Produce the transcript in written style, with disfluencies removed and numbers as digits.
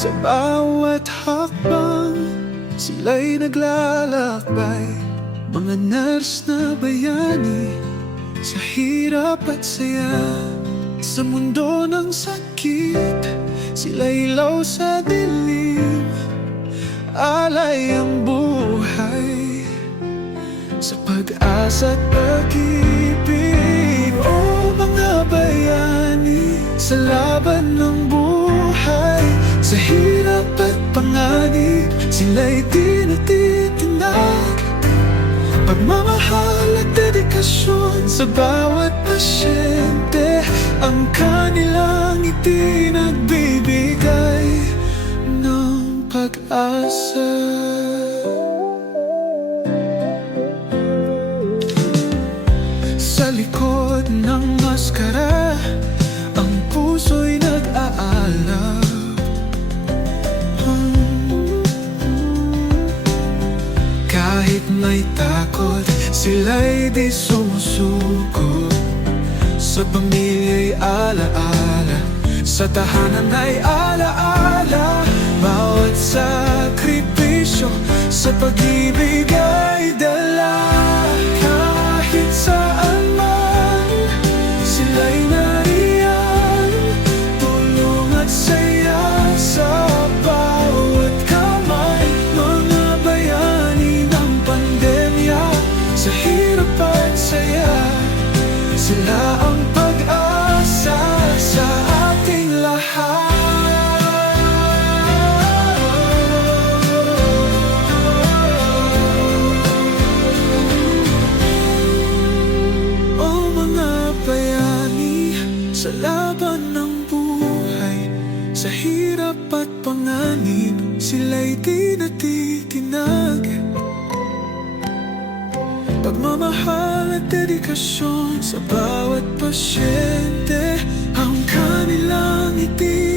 Sa bawat hakbang, sila'y naglalakbay. Mga nurse na bayani, sa hirap at saya. Sa mundo ng sakit, sila'y ilaw sa dilim. Alay ang buhay sa pag-asa at pag-ibig. O mga bayani, sa laban ng buhay, sa hirap at panganib, sila'y di natitinag. Pagmamahal at dedikasyon sa bawat pasyente, ang kanilang ngiti nagbibigay ng pag-asa. Sa likod ng maskara, ang puso'y nag-aalab. Kahit may takot, sila'y di sumusuko. Sa pamilya'y alaala, sa tahanan ay alaala. Bawat sakripisyo sa pag-ibig ay dala. Kahit saan man, sila'y nariyan, tulong at saya sa bawat kamay. Mga bayani ng pandemya, sa hirap at saya, sila ang pag-asa sa ating lahat. O mga bayani, sa laban ng buhay, sa hirap at panganib, sila'y di natitinag. Pagmamahal at dedikasyon sa bawat pasyente, ang kanilang ngiti